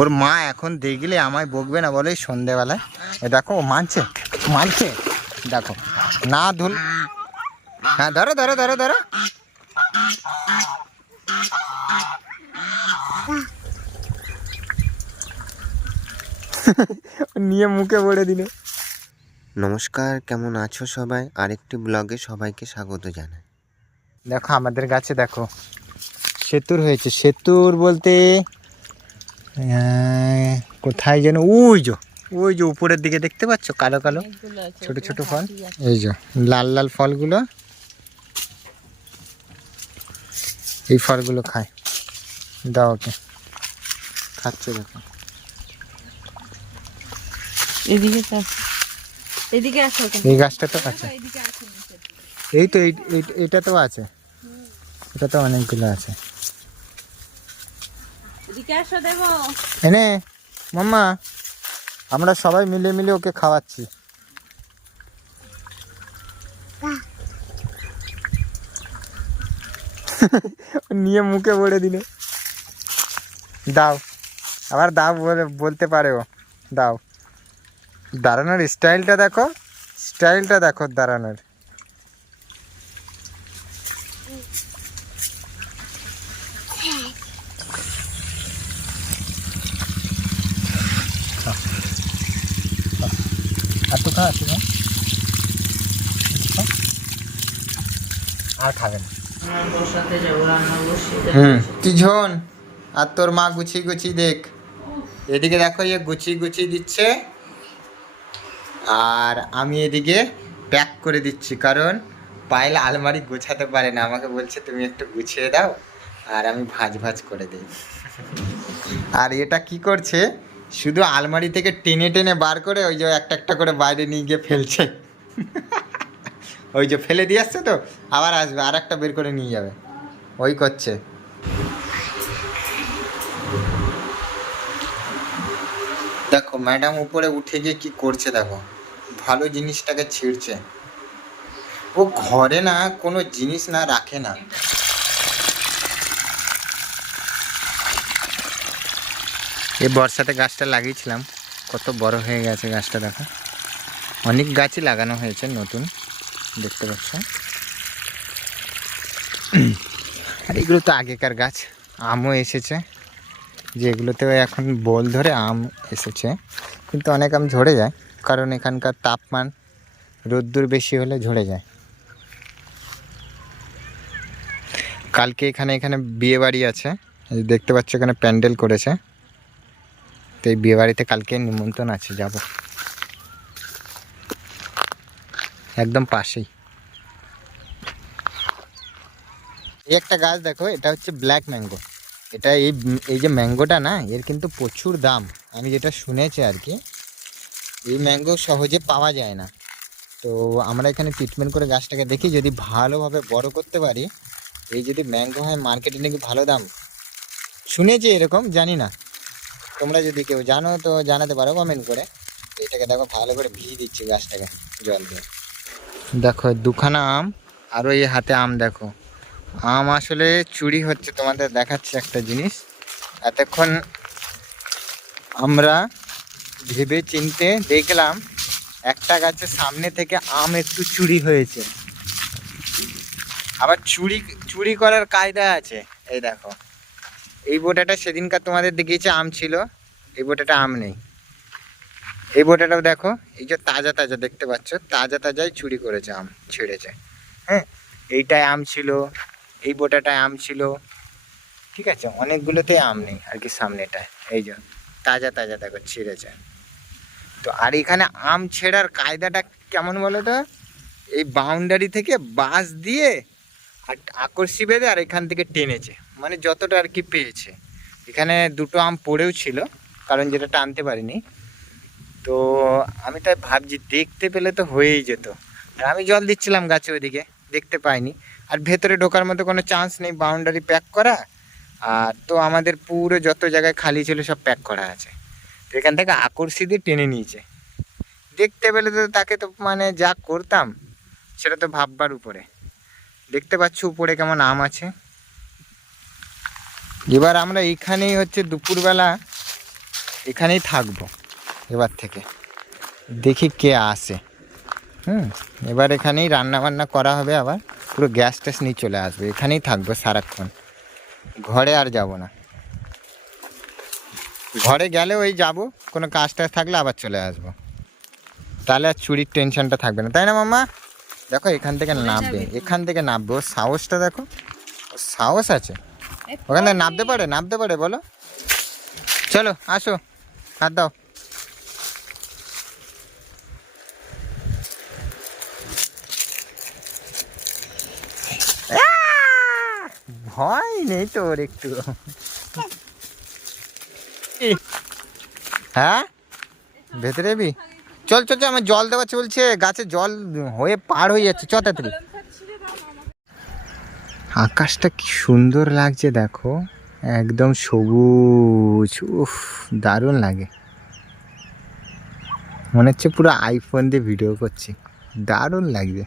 ওর মা এখন দেখলে আমায় বকবে না বলে সন্ধেবেলায়। এ দেখো ও মানছে মানছে। দেখো না ধুল হ্যাঁ ধরো ধরো ধরো ধরো। নিয়ে মুখে পড়ে দিলে। নমস্কার কেমন আছো সবাই? আরেকটি ব্লগে সবাইকে স্বাগত জানাই। দেখো আমাদের গাছে দেখো সেতুর হয়েছে। সেতুর বলতে কোথায় যেন ওই যে ওই যে উপরের দিকে দেখতে পাচ্ছ? কালো কালো ছোট ছোট ফল। এই যে লাল লাল ফলগুলো। এই ফলগুলো খায়। দাও ওকে। খাচ্ছে দেখো। এদিকে তো এদিকে আসো এই গাছটা তো আছে। এই তো এটা তো আছে। এটা তো অনেকগুলো আছে। এনে, মাম্মা, আমরা সবাই মিলে মিলে ওকে খাওয়াচ্ছি। নিয়ে মুখে পড়ে দিলে। দাও, আবার দাও বলে বলতে পারে ও। দাও। দাঁড়ানোর স্টাইলটা দেখো স্টাইলটা দেখো দাঁড়ানোর আর তো খা আছে আর খাবে না। হুম। তিঝন আর তোর মা গুছিয়ে গুছিয়ে দেখ। এদিকে দেখো ইয়ে গুছিয়ে গুছিয়ে দিচ্ছে আর আমি এদিকে প্যাক করে দিচ্ছি কারণ পায়েল আলমারি গোছাতে পারে না। আমাকে বলছে তুমি একটু গুছিয়ে দাও আর আমি ভাজ ভাজ করে দিই। আর এটা কি করছে শুধু আলমারি থেকে টেনে টেনে বার করে ওই যে একটা একটা করে বাইরে নিয়ে গিয়ে ফেলছে। ওই যে ফেলে দিয়ে আসছে তো, আবার আসবে আর একটা বের করে নিয়ে যাবে। ওই করছে। দেখো, ম্যাডাম উপরে উঠে গিয়ে কি করছে দেখো, ভালো জিনিসটাকে ছিঁড়ছে। ও ঘরে না কোনো জিনিস না রাখে না। এই বর্ষাতে গাছটা লাগিয়েছিলাম, কত বড় হয়ে গেছে গাছটা দেখো। অনেক গাছই লাগানো হয়েছে নতুন। দেখতে পাচ্ছ আর এগুলো তো আগেকার গাছ, আমও এসেছে যেগুলোতে এখন বল ধরে আম এসেছে। কিন্তু অনেক আম ঝরে যায়, কারণ এখানকার তাপমান রোদ্দুর বেশি হলে ঝরে যায়। কালকে এখানে এখানে বিয়ে বাড়ি আছে দেখতে পাচ্ছ এখানে প্যান্ডেল করেছে। তো এই বিয়ে বাড়িতে কালকে নিমন্ত্রণ আছে, যাব। একদম পাশেই। এই একটা গাছ দেখো, এটা হচ্ছে ব্ল্যাক ম্যাঙ্গো। এটা এই এই যে ম্যাঙ্গোটা না, এর কিন্তু প্রচুর দাম। আমি যেটা শুনেছি আর কি, এই ম্যাঙ্গো সহজে পাওয়া যায় না। তো আমরা এখানে ট্রিটমেন্ট করে গাছটাকে দেখি, যদি ভালোভাবে বড় করতে পারি, এই যদি ম্যাঙ্গো হয় মার্কেটে নাকি ভালো দাম? শুনেছি এরকম, জানি না। তোমরা যদি কেউ জানো তো জানাতে পারো কমেন্ট করে। এটাকে দেখো, ভালো করে ভিজিয়ে দিচ্ছি গাছটাকে জল দিয়ে। দেখো, দুখানা আম আরও এই হাতে আম দেখো। আম আসলে চুরি হচ্ছে, তোমাদের দেখাচ্ছে একটা জিনিস। এতক্ষণ আমরা ভেবে চিনতে দেখলাম, একটা গাছের সামনে থেকে আম একটু চুরি হয়েছে। আবার চুরি চুরি করার কায়দা আছে। এই দেখো, এই বোটাটা সেদিনকার তোমাদের দেখিয়েছে, আম ছিল, এই বোটাটা আম নেই। এই বোটাটাও দেখো, এই যে তাজা তাজা দেখতে পাচ্ছ, তাজা তাজাই চুরি করেছে আম, ছিঁড়েছে। হ্যাঁ এইটায় আম ছিল, এই বোটাটায় আম ছিল। ঠিক আছে অনেকগুলোতেই আম নেই আর কি সামনেটায়। এই যে, তাজা তাজা দেখো, ছিঁড়েছে। তো আর এখানে আম ছেঁড়ার কায়দাটা কেমন বলো তো? এই বাউন্ডারি থেকে বাঁশ দিয়ে আর আকর্ষি বেঁধে আর এখান থেকে টেনেছে। মানে যতটা আর কি পেয়েছে। এখানে দুটো আম পড়েও ছিল, কারণ যেটা টানতে পারিনি। তো আমি তাই ভাবছি দেখতে পেলে তো হয়েই যেত। আর আমি জল দিচ্ছিলাম গাছে ওইদিকে, দেখতে পাইনি। আর ভেতরে ঢোকার মতো কোনো চান্স নেই বাউন্ডারি প্যাক করা। আর তো আমাদের পুরো যত জায়গায় খালি ছিল সব প্যাক করা আছে। তো এখান থেকে আকর্ষি দিয়ে টেনে নিয়েছে। দেখতে পেলে তো তাকে তো মানে যা করতাম, সেটা তো ভাববার উপরে। দেখতে পাচ্ছ উপরে কেমন আম আছে। এবার আমরা এইখানেই হচ্ছে দুপুরবেলা এখানেই থাকব। এবার থেকে। দেখি কে আসে। হুম এবার এখানেই রান্না বান্না করা হবে আবার। পুরো গ্যাস ট্যাস নিয়ে চলে আসবে। এখানেই থাকব সারাক্ষণ। ঘরে আর যাব না। ঘরে গেলে ওই যাব কোনো কাজ টাজ থাকলে আবার চলে আসব। তাহলে আর চুরির টেনশনটা থাকবে না। তাই না মামা দেখো এখান থেকে নামবে। এখান থেকে নামবে। ওর সাহসটা দেখো। সাহস আছে। ওখান থেকে নামতে পারে নামতে পারে বলো। চলো আসো। হাত দাও। নেই তোর একটু? হ্যাঁ? ভেতরে যাবি? চল চল চল আমার জল দেওয়া চলছে। গাছে জল হয়ে পার হয়ে যাচ্ছে। চ তাড়াতাড়ি। আকাশটা কি সুন্দর লাগছে দেখো। একদম সবুজ। উফ দারুণ লাগে। মনে হচ্ছে পুরো আইফোন দিয়ে ভিডিও করছি। দারুণ লাগছে।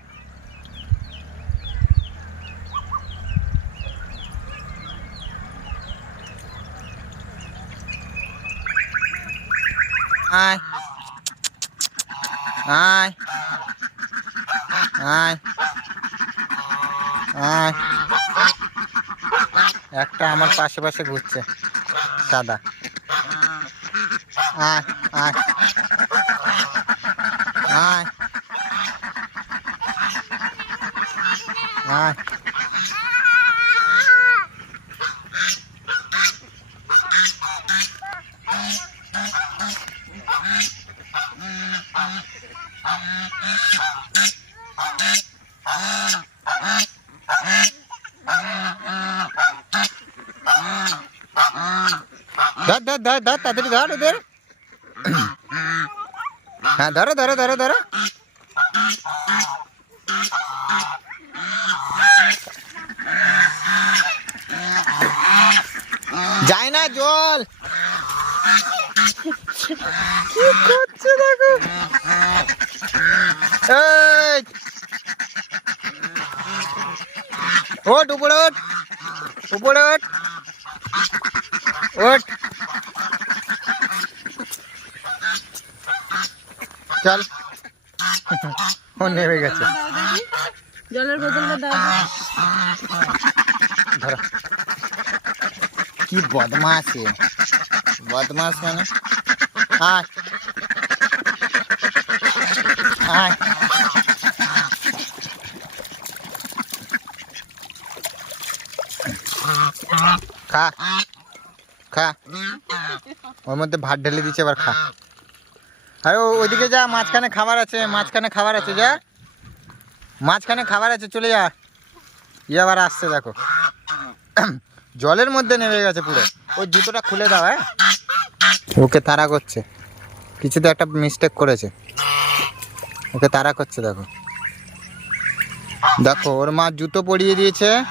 আয় আয় আয় আয় একটা আমার পাশে পাশে ঘুরছে। সাদা। আয়। আয়। আয়। जल। तातरी धर ओट ऊपर ओट ऊपर ओट ओट চল। ও নেমে গেছে। জলের বোতলটা দাও। ধরো। কি বদমাস এ। বদমাস মানে? আয়। আয়। খা। খা। ওর মধ্যে ভাত ঢেলে দিচ্ছে এবার খা। আরে ওইদিকে যা, মাঝখানে খাবার আছে, মাঝখানে খাবার আছে, যা। মাঝখানে খাবার আছে, চলে যা। ইয়ে আবার আসছে, দেখো। জলের মধ্যে নেমে গেছে পুরো। ওই জুতোটা খুলে দাও হ্যাঁ? ওকে তাড়া করছে। কিছুতে একটা মিস্টেক করেছে। ওকে তাড়া করছে, দেখো। দেখো, ওর মা জুতো পরিয়ে দিয়েছে,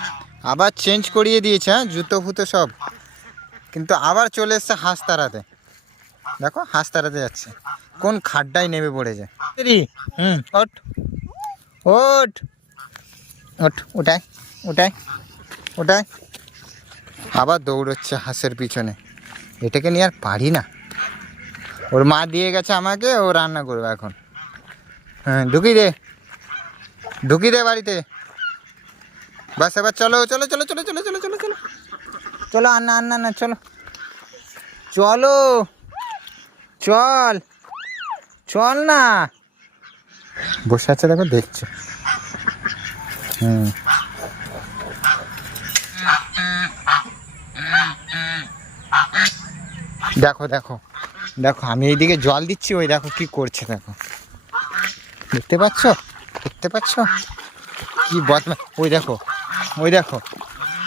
আবার চেঞ্জ করিয়ে দিয়েছে হ্যাঁ? জুতো ফুতো সব। কিন্তু আবার চলে এসছে হাঁস তাড়াতে। দেখো, হাঁস তাড়াতে যাচ্ছে। কোন খাড্ডায় নেমে পড়েছে? হুম, ওঠ। ওঠ। ওঠ ওটাই ওটাই ওটাই আবার দৌড়চ্ছে হাঁসের পিছনে। এটাকে নিয়ে আর পারি না। ওর মা দিয়ে গেছে আমাকে, ও রান্না করবে এখন। হ্যাঁ ঢুকি দে। ঢুকি দে বাড়িতে। বাস, এবার চলো চলো চলো চলো চলো চলো চলো চলো। চলো, আন্না আন্না না চলো। চলো। চল। চল না। বসে আছে দেখো, দেখছে। হুম। দেখো দেখো দেখো, আমি এইদিকে জল দিচ্ছি, ওই দেখো কি করছে, দেখো। দেখতে পাচ্ছ? দেখতে পাচ্ছ? কি বদমা ওই দেখো ওই দেখো।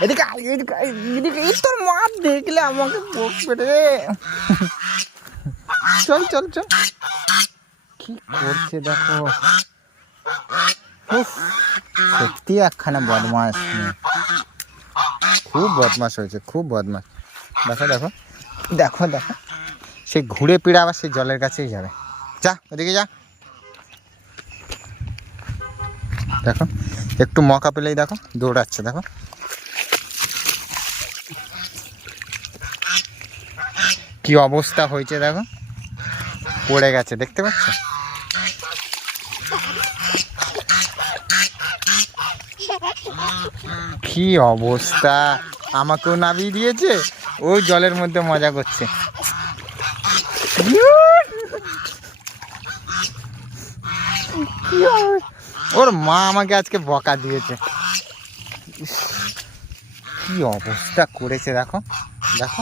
এদিকে এদিকে এদিকে এই তোর মা দেখলে আমাকে বকবে রে। চল চল চল। কি করছে দেখো? সত্যি একখানা বদমাস। খুব বদমাস হয়েছে, খুব বদমাস দেখো দেখো দেখো দেখো। সে ঘুরে পিড়ে আবার সেই জলের কাছেই যাবে। যা, ওদিকে যা। দেখো, একটু মকা পেলেই দেখো, দৌড়াচ্ছে, দেখো। কি অবস্থা হয়েছে দেখো? পড়ে গেছে, দেখতে পাচ্ছ? কি অবস্থা? আমাকেও নামিয়ে দিয়েছে, ও জলের মধ্যে মজা করছে। ওর মা আমাকে আজকে বকা দিয়েছে। কি অবস্থা করেছে দেখো দেখো,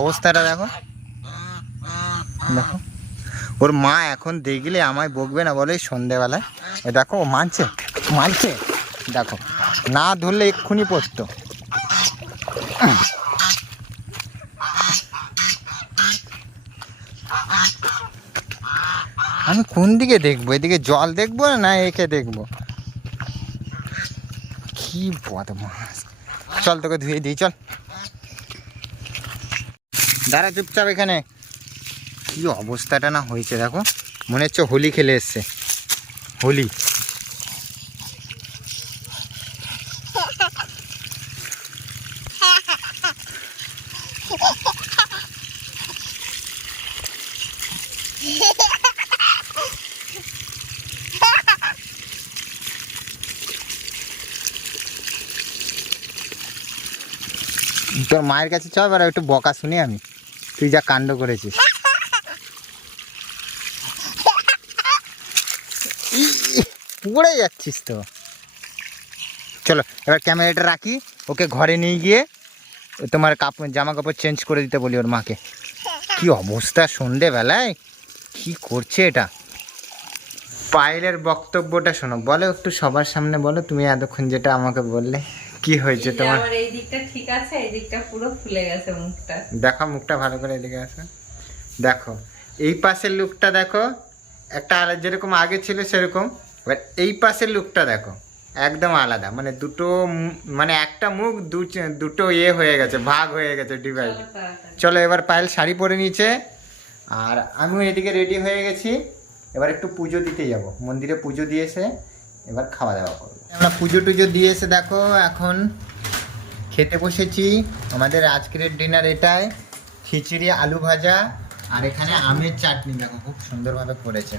অবস্থাটা দেখো দেখো। ওর মা এখন দেখলে আমায় বকবে না বলে সন্ধেবেলায়। দেখো, ও মানছে মানছে। দেখো, না ধরলে এক্ষুনি পড়তো আমি কোন দিকে দেখব? এদিকে জল দেখব না একে দেখব? কি বদমাস। চল তোকে ধুয়ে দিই, চল। দাঁড়া চুপচাপ এখানে। কি অবস্থাটা না হয়েছে দেখো। মনে হচ্ছে হোলি খেলে এসছে। হোলি। তোর মায়ের কাছে চ এবার একটু বকা শুনি আমি। তুই যা কাণ্ড করেছিস। পড়ে যাচ্ছিস তো। চলো, এবার ক্যামেরাটা রাখি, ওকে ঘরে নিয়ে গিয়ে তোমার কাপড় জামা কাপড় চেঞ্জ করে দিতে বলি ওর মাকে। কি অবস্থা সন্ধেবেলায়? কি করছে এটা? পায়েলের বক্তব্যটা শোনো, বলো একটু সবার সামনে, বলো তুমি এতক্ষণ যেটা আমাকে বললে। কি হয়েছে তোমার? আমার এই দিকটা ঠিক আছে এই দিকটা পুরো ফুলে গেছে মুখটা। দেখো মুখটা ভালো করে এদিকে আসো। দেখো এই পাশের লুকটা দেখো একটা আলাদা যেরকম আগে ছিল সেরকম এবার এই পাশের লুকটা দেখো একদম আলাদা। মানে দুটো মানে একটা মুখ দু- দুটো ইয়ে হয়ে গেছে ভাগ হয়ে গেছে ডিভাইড। চলো চলো এবার পায়েল শাড়ি পরে নিয়েছে আর আমিও এদিকে রেডি হয়ে গেছি। এবার একটু পুজো দিতে যাব। মন্দিরে পুজো দিয়েছে এবার খাওয়া দাওয়া করব। আমরা পুজো টুজো দিয়ে এসে দেখো, এখন খেতে বসেছি। আমাদের আজকের ডিনার এটাই, খিচুড়ি, আলু ভাজা, আর এখানে আমের চাটনি, দেখো খুব সুন্দরভাবে করেছে।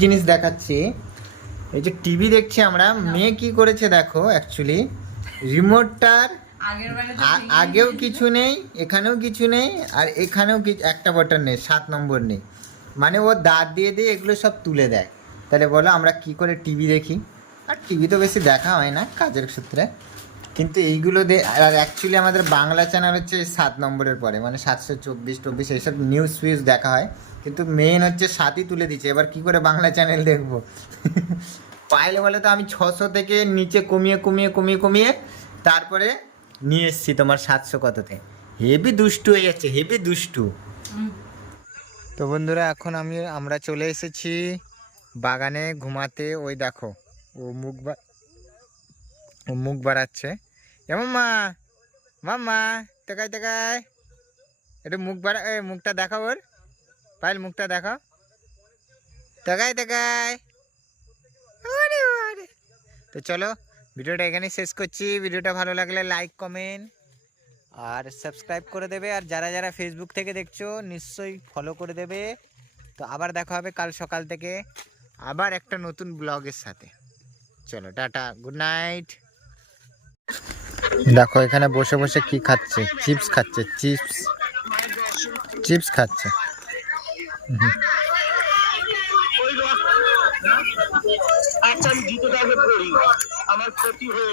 জিনিস দেখাচ্ছি? এই যে টিভি দেখছি আমরা, মেয়ে কি করেছে দেখো অ্যাকচুয়ালি রিমোটটার আগেও কিছু নেই, এখানেও কিছু নেই, আর এখানেও কি- একটা বাটন নেই, সাত নম্বর নেই। মানে ও দাঁত দিয়ে দিয়ে এগুলো সব তুলে দেয়। তাহলে বলো আমরা কি করে টিভি দেখি? আর টিভি তো বেশি দেখা হয় না কাজের সূত্রে। কিন্তু এইগুলো আর অ্যাকচুয়ালি আমাদের বাংলা চ্যানেল হচ্ছে সাত নম্বরের পরে মানে সাতশো চব্বিশ টব্বিশ এইসব নিউজ ফিউজ দেখা হয়। কিন্তু মেন হচ্ছে সাতই তুলে দিচ্ছে, এবার কি করে বাংলা চ্যানেল দেখব? পাইলে বলে তো আমি ছশো থেকে নিচে কমিয়ে কমিয়ে কমিয়ে কমিয়ে তারপরে নিয়ে এসছি তোমার সাতশো কততে। হেভি দুষ্টু হয়ে যাচ্ছে হেভি দুষ্টু। তো বন্ধুরা, এখন আমি, আমরা চলে এসেছি বাগানে ঘুমাতে, ওই দেখো। ও মুখ ও মুখ বাড়াচ্ছে। এমন মা মাম্মা তেকাই তেকাই। একটু মুখ বাড়া, এ, মুখটা দেখাও ওর। পাইল মুখটা দেখাও। তেকাই তেকাই। তো চলো, ভিডিওটা এখানে শেষ করছি। ভিডিওটা ভালো লাগলে লাইক কমেন্ট আর সাবস্ক্রাইব করে দেবে। আর যারা যারা ফেসবুক থেকে দেখছ, নিশ্চয়ই ফলো করে দেবে। তো আবার দেখা হবে কাল সকাল থেকে। আবার একটা নতুন ব্লগের সাথে। চলো টাটা গুড নাইট দেখো এখানে বসে বসে কি খাচ্ছে? চিপস খাচ্ছে চিপস। চিপস খাচ্ছে। আচ্ছা আমার ক্ষতি হয়ে